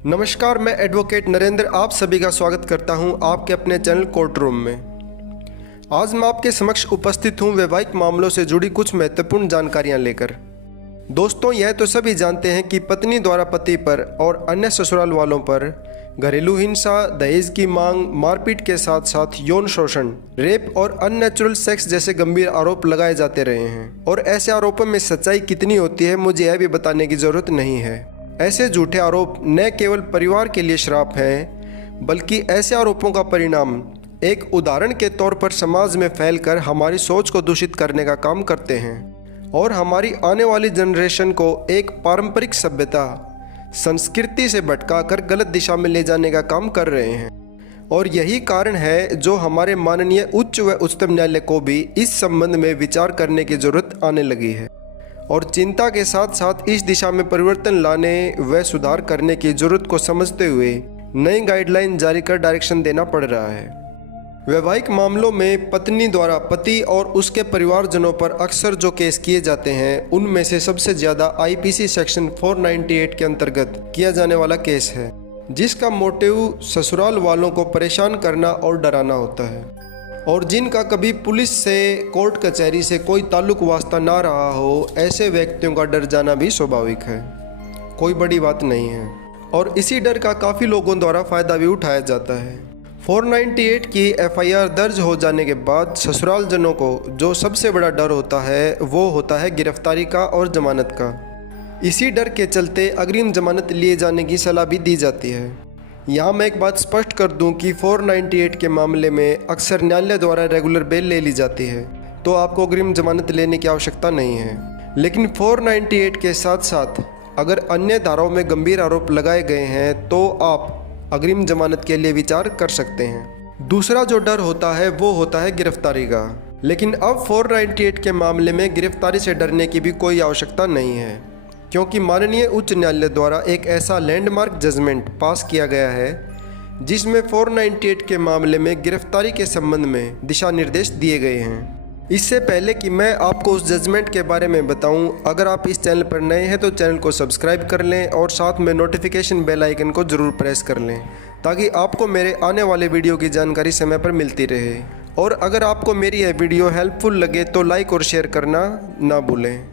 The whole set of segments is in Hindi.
नमस्कार, मैं एडवोकेट नरेंद्र आप सभी का स्वागत करता हूं आपके अपने चैनल कोर्ट रूम में। आज मैं आपके समक्ष उपस्थित हूं वैवाहिक मामलों से जुड़ी कुछ महत्वपूर्ण जानकारियां लेकर। दोस्तों, यह तो सभी जानते हैं कि पत्नी द्वारा पति पर और अन्य ससुराल वालों पर घरेलू हिंसा, दहेज की मांग, मारपीट के साथ साथ यौन शोषण, रेप और अननेचुरल सेक्स जैसे गंभीर आरोप लगाए जाते रहे हैं। और ऐसे आरोपों में सच्चाई कितनी होती है मुझे यह भी बताने की जरूरत नहीं है। ऐसे झूठे आरोप न केवल परिवार के लिए श्राप हैं, बल्कि ऐसे आरोपों का परिणाम एक उदाहरण के तौर पर समाज में फैलकर हमारी सोच को दूषित करने का काम करते हैं और हमारी आने वाली जनरेशन को एक पारंपरिक सभ्यता, संस्कृति से भटकाकर गलत दिशा में ले जाने का काम कर रहे हैं। और यही कारण है जो हमारे माननीय उच्च व उच्चतम न्यायालय को भी इस संबंध में विचार करने की जरूरत आने लगी है और चिंता के साथ साथ इस दिशा में परिवर्तन लाने व सुधार करने की जरूरत को समझते हुए नई गाइडलाइन जारी कर डायरेक्शन देना पड़ रहा है। वैवाहिक मामलों में पत्नी द्वारा पति और उसके परिवारजनों पर अक्सर जो केस किए जाते हैं उनमें से सबसे ज़्यादा आईपीसी सेक्शन 498 के अंतर्गत किया जाने वाला केस है, जिसका मोटिव ससुराल वालों को परेशान करना और डराना होता है और जिनका कभी पुलिस से, कोर्ट कचहरी से कोई ताल्लुक वास्ता ना रहा हो, ऐसे व्यक्तियों का डर जाना भी स्वाभाविक है, कोई बड़ी बात नहीं है। और इसी डर का काफ़ी लोगों द्वारा फ़ायदा भी उठाया जाता है। 498 की एफआईआर दर्ज हो जाने के बाद ससुराल जनों को जो सबसे बड़ा डर होता है वो होता है गिरफ्तारी का और जमानत का। इसी डर के चलते अग्रिम जमानत लिए जाने की सलाह भी दी जाती है। यहाँ मैं एक बात स्पष्ट कर दूं कि 498 के मामले में अक्सर न्यायालय द्वारा रेगुलर बेल ले ली जाती है, तो आपको अग्रिम जमानत लेने की आवश्यकता नहीं है। लेकिन 498 के साथ साथ अगर अन्य धाराओं में गंभीर आरोप लगाए गए हैं तो आप अग्रिम जमानत के लिए विचार कर सकते हैं। दूसरा जो डर होता है वो होता है गिरफ्तारी का। लेकिन अब 498 के मामले में गिरफ्तारी से डरने की भी कोई आवश्यकता नहीं है, क्योंकि माननीय उच्च न्यायालय द्वारा एक ऐसा लैंडमार्क जजमेंट पास किया गया है जिसमें 498 के मामले में गिरफ्तारी के संबंध में दिशा निर्देश दिए गए हैं। इससे पहले कि मैं आपको उस जजमेंट के बारे में बताऊं, अगर आप इस चैनल पर नए हैं तो चैनल को सब्सक्राइब कर लें और साथ में नोटिफिकेशन बेल आइकन को ज़रूर प्रेस कर लें ताकि आपको मेरे आने वाले वीडियो की जानकारी समय पर मिलती रहे। और अगर आपको मेरी यह वीडियो हेल्पफुल लगे तो लाइक और शेयर करना ना भूलें।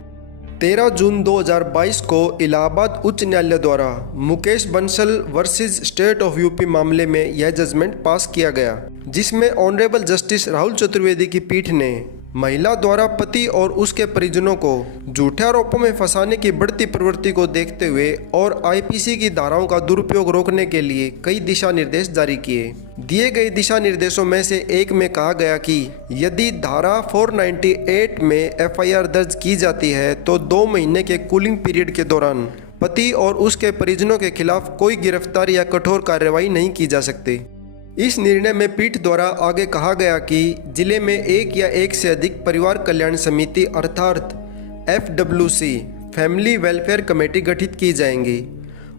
13 जून 2022 को इलाहाबाद उच्च न्यायालय द्वारा Mukesh Bansal versus state of UP मामले में यह जजमेंट पास किया गया, जिसमें ऑनरेबल जस्टिस राहुल चतुर्वेदी की पीठ ने महिला द्वारा पति और उसके परिजनों को झूठे आरोपों में फंसाने की बढ़ती प्रवृत्ति को देखते हुए और आईपीसी की धाराओं का दुरुपयोग रोकने के लिए कई दिशा निर्देश जारी किए। दिए गए दिशा निर्देशों में से एक में कहा गया कि यदि धारा 498 में एफआईआर दर्ज की जाती है तो 2 महीने के कूलिंग पीरियड के दौरान पति और उसके परिजनों के खिलाफ कोई गिरफ्तारी या कठोर कार्रवाई नहीं की जा सकती। इस निर्णय में पीठ द्वारा आगे कहा गया कि जिले में एक या एक से अधिक परिवार कल्याण समिति अर्थात FWC फैमिली वेलफेयर कमेटी गठित की जाएंगी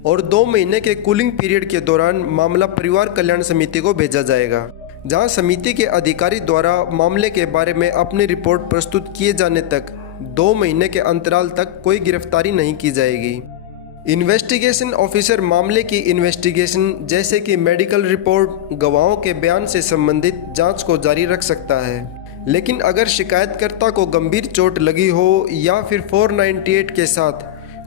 और 2 महीने के कूलिंग पीरियड के दौरान मामला परिवार कल्याण समिति को भेजा जाएगा, जहां समिति के अधिकारी द्वारा मामले के बारे में अपनी रिपोर्ट प्रस्तुत किए जाने तक 2 महीने के अंतराल तक कोई गिरफ्तारी नहीं की जाएगी। इन्वेस्टिगेशन ऑफिसर मामले की इन्वेस्टिगेशन जैसे कि मेडिकल रिपोर्ट, गवाहों के बयान से संबंधित जांच को जारी रख सकता है। लेकिन अगर शिकायतकर्ता को गंभीर चोट लगी हो या फिर 498 के साथ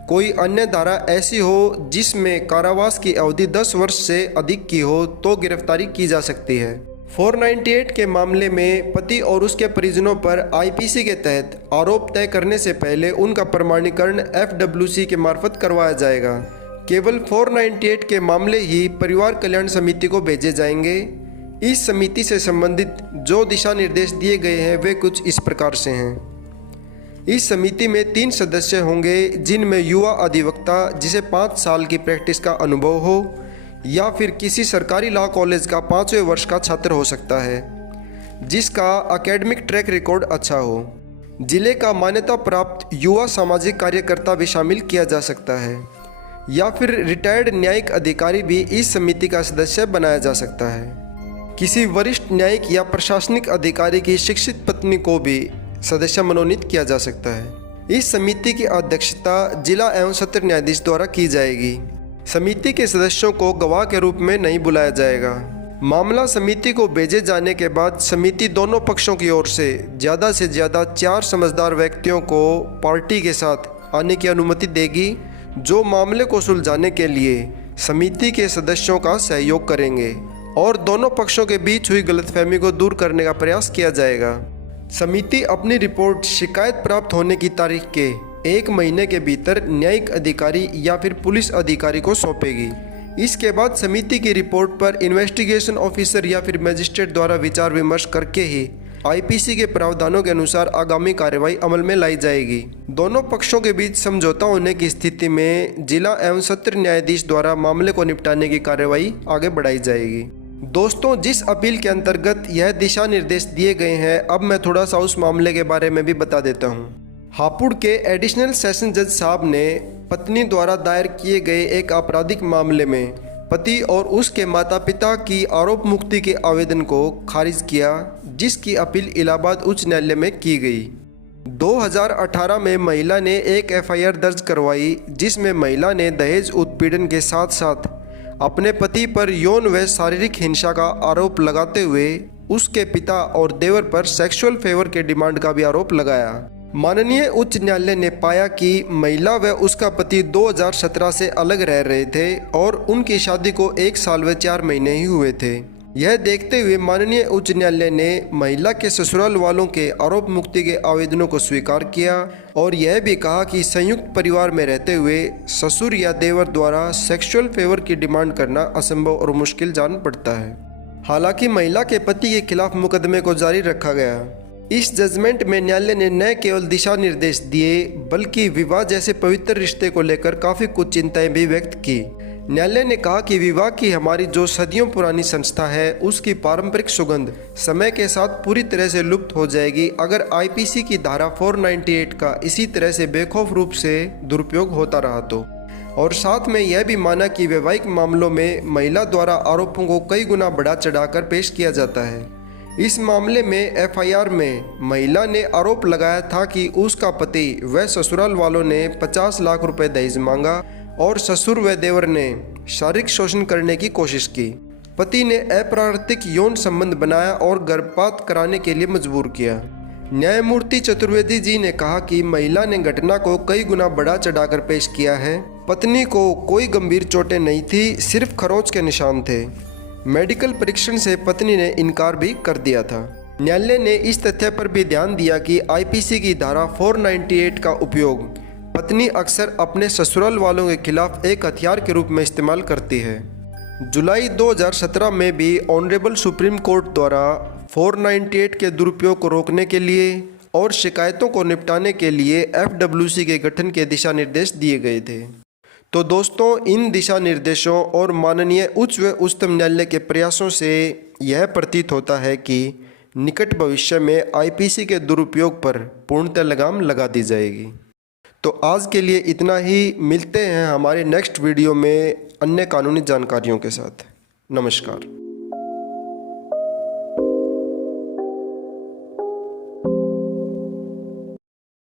कोई अन्य धारा ऐसी हो जिसमें कारावास की अवधि 10 वर्ष से अधिक की हो तो गिरफ्तारी की जा सकती है। 498 के मामले में पति और उसके परिजनों पर आईपीसी के तहत आरोप तय करने से पहले उनका प्रमाणीकरण FWC के मार्फत करवाया जाएगा। केवल 498 के मामले ही परिवार कल्याण समिति को भेजे जाएंगे। इस समिति से संबंधित जो दिशा निर्देश दिए गए हैं वे कुछ इस प्रकार से हैं। इस समिति में 3 सदस्य होंगे, जिनमें युवा अधिवक्ता जिसे 5 साल की प्रैक्टिस का अनुभव हो या फिर किसी सरकारी लॉ कॉलेज का 5वें वर्ष का छात्र हो सकता है जिसका एकेडमिक ट्रैक रिकॉर्ड अच्छा हो। जिले का मान्यता प्राप्त युवा सामाजिक कार्यकर्ता भी शामिल किया जा सकता है या फिर रिटायर्ड न्यायिक अधिकारी भी इस समिति का सदस्य बनाया जा सकता है। किसी वरिष्ठ न्यायिक या प्रशासनिक अधिकारी की शिक्षित पत्नी को भी सदस्य मनोनीत किया जा सकता है। इस समिति की अध्यक्षता जिला एवं सत्र न्यायाधीश द्वारा की जाएगी। समिति के सदस्यों को गवाह के रूप में नहीं बुलाया जाएगा। मामला समिति को भेजे जाने के बाद समिति दोनों पक्षों की ओर से ज़्यादा 4 समझदार व्यक्तियों को पार्टी के साथ आने की अनुमति देगी, जो मामले को सुलझाने के लिए समिति के सदस्यों का सहयोग करेंगे और दोनों पक्षों के बीच हुई गलतफहमी को दूर करने का प्रयास किया जाएगा। समिति अपनी रिपोर्ट शिकायत प्राप्त होने की तारीख के 1 महीने के भीतर न्यायिक अधिकारी या फिर पुलिस अधिकारी को सौंपेगी। इसके बाद समिति की रिपोर्ट पर इन्वेस्टिगेशन ऑफिसर या फिर मजिस्ट्रेट द्वारा विचार विमर्श करके ही आईपीसी के प्रावधानों के अनुसार आगामी कार्रवाई अमल में लाई जाएगी। दोनों पक्षों के बीच समझौता होने की स्थिति में जिला एवं सत्र न्यायाधीश द्वारा मामले को निपटाने की कार्रवाई आगे बढ़ाई जाएगी। दोस्तों, जिस अपील के अंतर्गत यह दिशा निर्देश दिए गए हैं, अब मैं थोड़ा सा उस मामले के बारे में भी बता देता हूँ। हापुड़ के एडिशनल सेशन जज साहब ने पत्नी द्वारा दायर किए गए एक आपराधिक मामले में पति और उसके माता पिता की आरोप मुक्ति के आवेदन को खारिज किया, जिसकी अपील इलाहाबाद उच्च न्यायालय में की गई। 2018 में महिला ने एक एफआईआर दर्ज करवाई, जिसमें महिला ने दहेज उत्पीड़न के साथ साथ अपने पति पर यौन व शारीरिक हिंसा का आरोप लगाते हुए उसके पिता और देवर पर सेक्सुअल फेवर के डिमांड का भी आरोप लगाया। माननीय उच्च न्यायालय ने पाया कि महिला व उसका पति 2017 से अलग रह रहे थे और उनकी शादी को 1 साल व 4 महीने ही हुए थे। यह देखते हुए माननीय उच्च न्यायालय ने महिला के ससुराल वालों के आरोप मुक्ति के आवेदनों को स्वीकार किया और यह भी कहा कि संयुक्त परिवार में रहते हुए ससुर या देवर द्वारा सेक्सुअल फेवर की डिमांड करना असंभव और मुश्किल जान पड़ता है। हालांकि महिला के पति के खिलाफ मुकदमे को जारी रखा गया। इस जजमेंट में न्यायालय ने न केवल दिशा निर्देश दिए, बल्कि विवाह जैसे पवित्र रिश्ते को लेकर काफ़ी कुछ चिंताएं भी व्यक्त की। न्यायालय ने कहा कि विवाह की हमारी जो सदियों पुरानी संस्था है, उसकी पारंपरिक सुगंध समय के साथ पूरी तरह से लुप्त हो जाएगी अगर आईपीसी की धारा 498 का इसी तरह से बेखौफ रूप से दुरुपयोग होता रहा तो। और साथ में यह भी माना कि वैवाहिक मामलों में महिला द्वारा आरोपों को कई गुना बढ़ा चढ़ाकर पेश किया जाता है। इस मामले में एफआईआर में महिला ने आरोप लगाया था कि उसका पति व ससुराल वालों ने 50 लाख रुपए दहेज मांगा और ससुर व देवर ने शारीरिक शोषण करने की कोशिश की। पति ने अप्राकृतिक यौन संबंध बनाया और गर्भपात कराने के लिए मजबूर किया। न्यायमूर्ति चतुर्वेदी जी ने कहा कि महिला ने घटना को कई गुना बढ़ा चढ़ाकर पेश किया है। पत्नी को कोई गंभीर चोटें नहीं थी, सिर्फ खरोंच के निशान थे। मेडिकल परीक्षण से पत्नी ने इनकार भी कर दिया था। न्यायालय ने इस तथ्य पर भी ध्यान दिया कि आईपीसी की धारा 498 का उपयोग पत्नी अक्सर अपने ससुराल वालों के खिलाफ एक हथियार के रूप में इस्तेमाल करती है। जुलाई 2017 में भी ऑनरेबल सुप्रीम कोर्ट द्वारा 498 के दुरुपयोग को रोकने के लिए और शिकायतों को निपटाने के लिए एफडब्ल्यूसी के गठन के दिशा निर्देश दिए गए थे। तो दोस्तों, इन दिशा निर्देशों और माननीय उच्च व उच्चतम न्यायालय के प्रयासों से यह प्रतीत होता है कि निकट भविष्य में आईपीसी के दुरुपयोग पर पूर्णतः लगाम लगा दी जाएगी। तो आज के लिए इतना ही। मिलते हैं हमारे नेक्स्ट वीडियो में अन्य कानूनी जानकारियों के साथ। नमस्कार।